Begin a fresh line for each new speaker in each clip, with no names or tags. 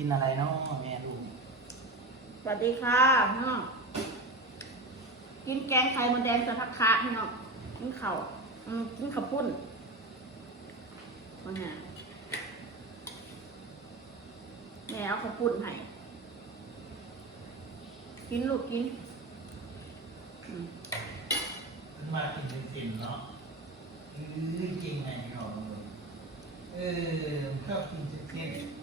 กินอะไรเนาะแม่ลูก
สวัสดีค่ะพี่น้องกินแกงไข่มดแดงสะทักคะพี่น้องกินข้าวอืมกินข้าวปุ้นว่าไงแม่เอาข้าวปุ้นให้กินลูกกินอืม
มันมากินเป็นกินเนาะเออจริงไงพี่น้องเลยเออชอบกินเป็นกิน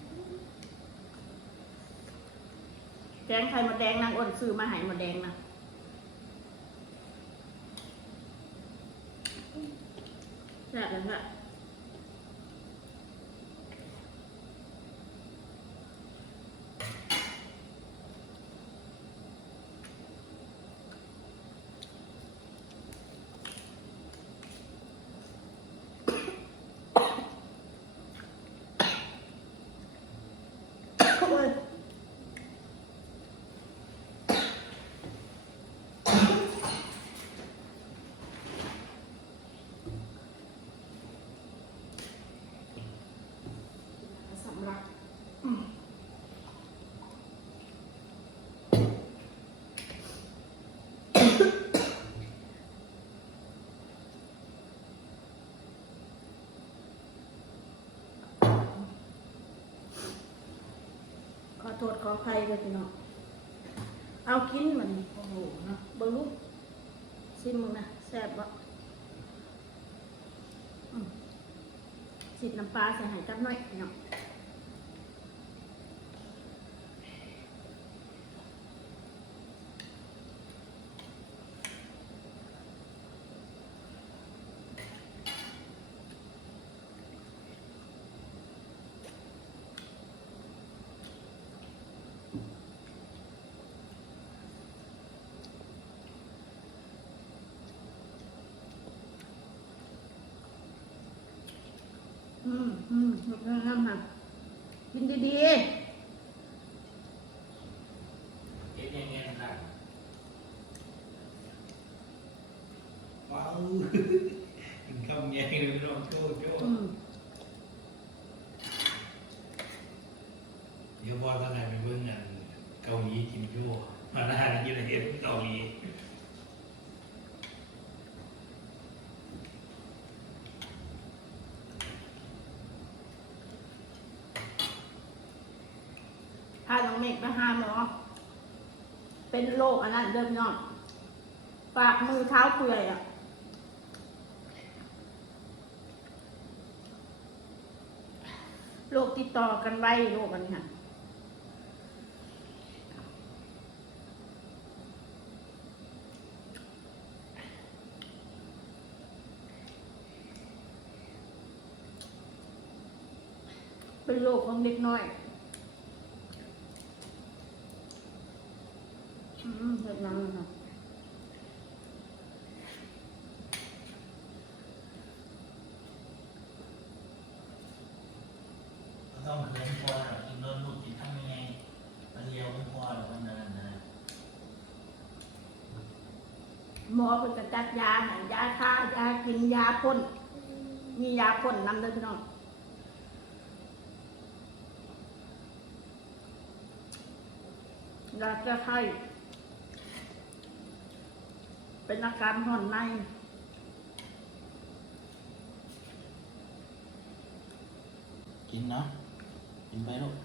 แกงไข่มดแดงนางอ้นซื้อมาให้มดแดงนะแซ่บเลยค่ะ โอ้ยสำลักอืมขอ โทษขออภัยเลยพี่น้องเอากินมันโอ้โหเนาะเบิ่งลูกชิมมึงนะแซ่บบ่อืมสิบน้ำปลาใส่หายจับหน่อยพี่น้อง อืมอืมยกน้ำน้ำค่ะกินดี
เอ็ดยังไงนะว้าวกินข้าวเมียเลยไม่ต้องโจ้โจ้
ๆอืม
เดี๋ยวพอตอนไหนไปเบิ่งอันเกาหลีกินโจ้มาได้ที่เราเห็นเกาหลี
พาน้องเมฆไปหาหมอ เป็นโรคอันนั้นเดิมนองปากมือเท้าเปื่อยอะโรคติดต่อกันไว้โรคอันนี้ค่ะเป็นโรคของเด็กน้อย อืมเห็ดนังค่ะ
ก็ต้องเขินพอหรอกกินโดนลูกกินทำยังไงมันเลียวไม่พอหรอกมันนั่นนะ
หมอเป็นกระจัดยาห้ยาฆ่ายากินยาพ่นมียาพ่นนำเลยพี่น้องยาแก้ไข้เป็นอาการห่อนใน
กินเนาะกินไปลูก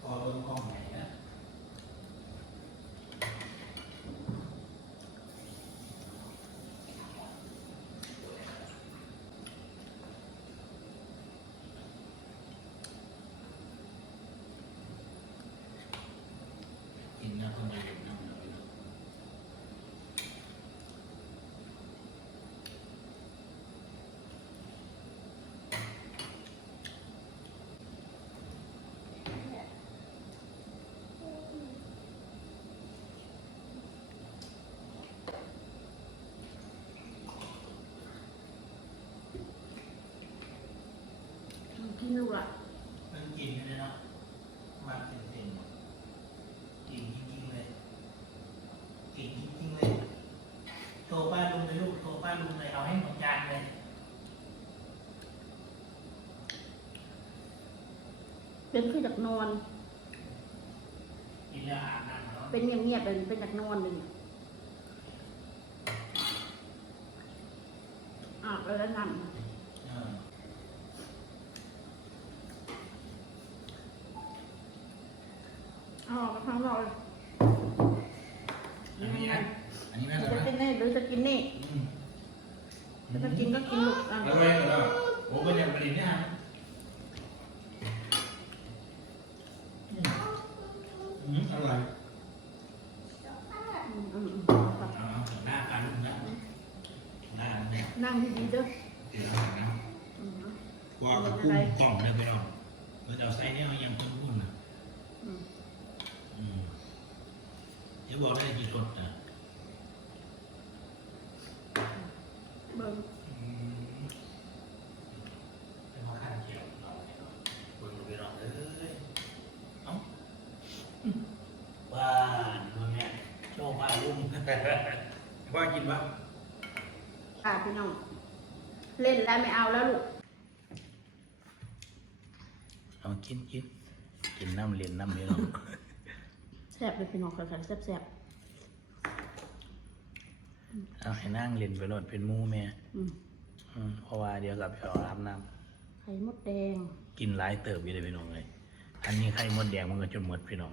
พอเบิ่งกล้องไหนนะ กินนะคนเดียวนะ
กินลูกอะ
มันกินเลยเนาะมาเต็มๆกินจริงๆเลยกินจริงๆเลยโทรป้าลุงเลยลูกโทรป้าลุงเลยเอาให้หมดจานเลย
เป็ นคือจากนอน
กินแล้วอาบน้ำเนาะ
เป็นเงียบๆเป็นเป็นจากนอนเลยอาบแล้วนั่น
เออ
อ๋อข้างนอกเลย
อันนี้นะอันนี้น่าจะ
จะ
นะ
กินนี่หรือจะกินนี่
อืม
จะกินก็กินลูกอะ
แล้วแม่ก็โอ้ก็ยังผลิตเนี่ยอืมอืมอร่อย
อืมอืมอืม
เอาเอาหน้าปลาลูกนะหน้าเนี่ย
นั่งดีๆ เด้อ
เดี๋ยวเอานะ
อืม
ว่ากับกุ้งกล่องเนี่ยไปลองเราจะเอาไส้เนี่ยเอายังต้นกุ้งนะ
อืม
อืมเดี๋ยวบอกได้กี่สดนะ
เบิ่ง
อืมเป็นข้าวข้าวเขียวเราเนี่ยเนาะเบิ่งไปลองเอ้ยเอ้าอืมบ้านมาแม่โชว์ปลาลุง ว่ากินปะ
ค่ะพี่น้อง เล่นแล้วไม่เอาแล้วลูก
เอากินกินกินน้ำเลียนน้ำเลียน
แซ่บเลยพี่น้องค่ะแซ่บแซ่บ
เอาให้นั่งเลียนไปรถเป็นหมูแม่
ๆอืม
อืมเพราะว่าเดี๋ยวกับไปเอาอาบน้
ไข่มดแดงำ
กินหลายเติบอยู่เลยพี่น้องเลยอันนี้ไข่มดแดงมันก็จนหมดพี่น้อง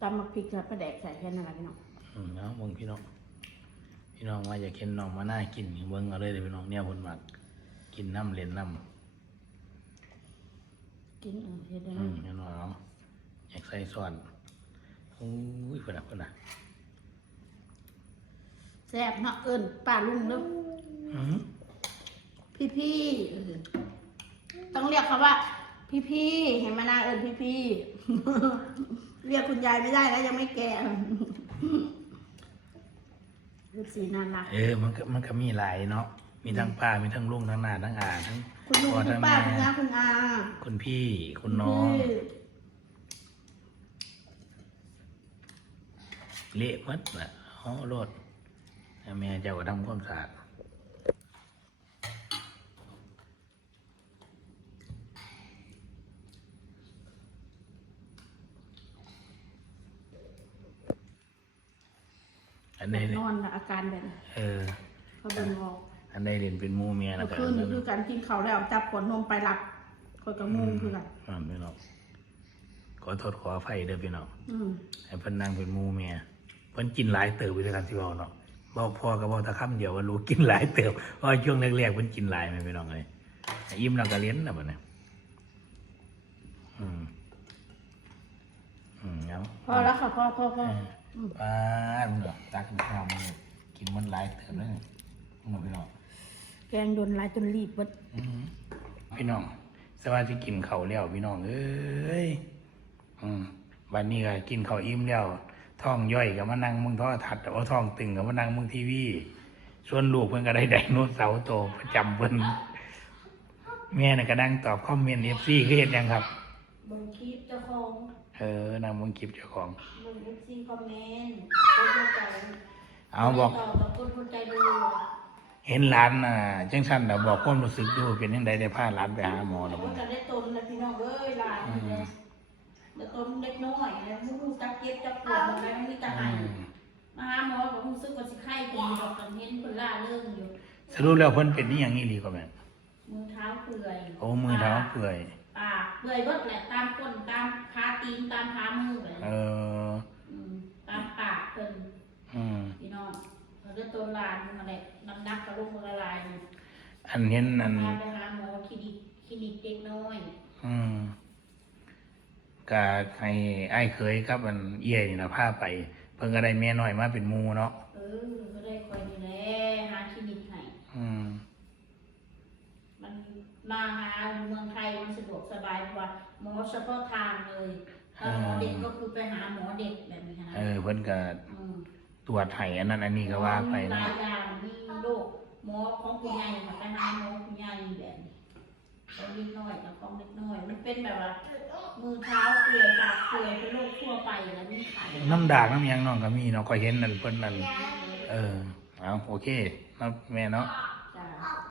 ตำมักพริกกับปลาแดกใส่แค่นั้นแหละพี่น้อง
อืมแล้วเบิ่งพี่น้อง พี่น้องว่าจะเข็นน้องมาหน้ากินเบิ่งเอาเลยเลยพี่น้องเนี่ยคนมักกินน้ำเลียนน้
กินเออเฮ็ดได้ำ
อืมแน่นอนเนาะอยากใส่ส่วนอุ้ยเพื่อนอะเพื่อนอะ
แซ่บเนาะเอิ้นป้าลุงเด้อ
อืม
พี่พี่ๆเออต้องเรียกเขาว่า พี่พี่ๆเห็นมานาเอิญพี่พี่ๆ เรียกคุณยายไม่ได้แล้วยังไม่แก่ รูปสีน่ารัก
เออ มันก็มันก็มีหลายเนาะ มีทั้งป้า มีทั้งลุงทั้งนาทั้งอาทั้ง
คุณลุง
พ่อ
คุ
ทั้
ณ
ง
ป้า
แม่
คุณน้าคุณอา
คุณพี่คุณน้อง
พี่
เละหมัดน่ะอ๋อรถแม่เจ้าก็ทำความสะอาด อันใด
นอนน่ะอาการแบบนี้
เออ
เขาเดินออก
อันใดเรียนเป็นหมูเมียแล้ว
เมื่อ
ก็
คื
อั
น
น
นี้
นั้น
คือการกินข้าวแล้วจับขวดนมไปหลับคอยกับงงคือกัน
อ่าพี่น้องขอโทษขออภัยเด้อพี่น้อง
อืม
ให้เพิ่นนั่งเป็นหมูเมียเพิ่นกินหลายเติบไปด้วยกันที่เว้าเนาะบอกพ่อกับบอกตะคำเดียวว่ารู้กินหลายเติบเพราะว่าช่วงแรกๆเพิ่นกินหลายไหมพี่น้องเลยให้อิ่มแล้วก็เลี้ยนนะบัดนี้อืมอืมเอา
พอแล้วค่ะพ่อพ่อพ่อ
เออ ป้าดมึงเหรอตักข้าวมันเนี่ยกินมันหลายเติบแล้วเนี่ยมึงเหรอพี่น้อง
แกงโดนลายจนรีบเบิด
อือหือพี่น้องสวัสดีกินข้าวแล้วพี่น้องเอ้ยอืมวันนี้ก็กินข้าวอิ่มแล้วท้องย่อยก็มานั่งมึงท้อทัดแต่ว่าท้องตึงก็มานั่งมึงทีวีส่วนลูกเพิ่นก็ได้ไดโนเสาร์โตประจำเพิ่นแม่น่ะก็นั่งตอบคอมเมนต์เอฟซีคือเห็นยังครับ
บนคลิป เจ้าของ
เออนั่งมึงคลิปเจ้าของ
บนเอฟซีคอมเมนต์คนเข้าใจ
เอาบอก
ต่อกับคนเข้าใจดู
เห็นหลานน่ะจังซั่นน่ะบอกความรู้สึกดูเป็นยังไงได้พาหลานไปหาหมอแล้ว
มั
บ่
นจะได้ตนเลยพี่น้องเอ้ยหลานเนี่ยเดี๋ยวตนเล็กน้อยแล้วมึงรู้จักเก็บจักปวดอะไรมันมีแต่หาย
อืม
มาหาหมอบอกรู้สึกว่าสิไข้ปีดอกกันเห็นคนล่าเรื่องอยู่
สรุปแล้วเพิ่นเป็นนี่อย่างนี้ดีกว่าแม่
มือเท้าเปื่อย
โอ้มือเท้าเปื่อย
ปาก เปื่อยเบิดแหละตามก้นตามขาตีนตามขามือไป
เออ
มตามปากเพิ่น
อืม
พี่น้องเขาจะต้นลานมันอะไรน้ำหนักกระลุกละลายอยู่
อันเห็นอัน
พาไปหาหมอคลินิกคลินิกเด็กน้อย
อืมกะให้ไอ้ายเคยครับมันเอี่ยนี่นะพาไป เพิ่งก็ได้แม่น้อยมาเป็นหมูเนาะ
เออก็ได้คอยนี่แหละหาคลินิกให้
อืม
มันมาหาเมือง หมอเฉพาะทางเลยถ้าหมอเด็กก็คือไปหาหมอเด็กแบบนี้นะ
เออเพิ่นก็
ม
ตรวจไห้อันนั้นอันนี้ก็ว่าไป
ห
เนาะ
ลายอย่างมีโรคหมอของคุณใหญ่ค่ะไปหาหมอคุณใหญ่แบบนี้ของเล็กน้อยกับของเล็กน้อย มันเป็นแบบว่า มือเท้าเปื่อยปากเปื่อยเป็นโรคทั่วไปแล้วนี่ไข่
น้ำดากน้ำหยังน้องก็มีเนาะก็เห็นนั่นเพิ่นนั่นเออเอาโอเคเนาะแม่เนาะ
เ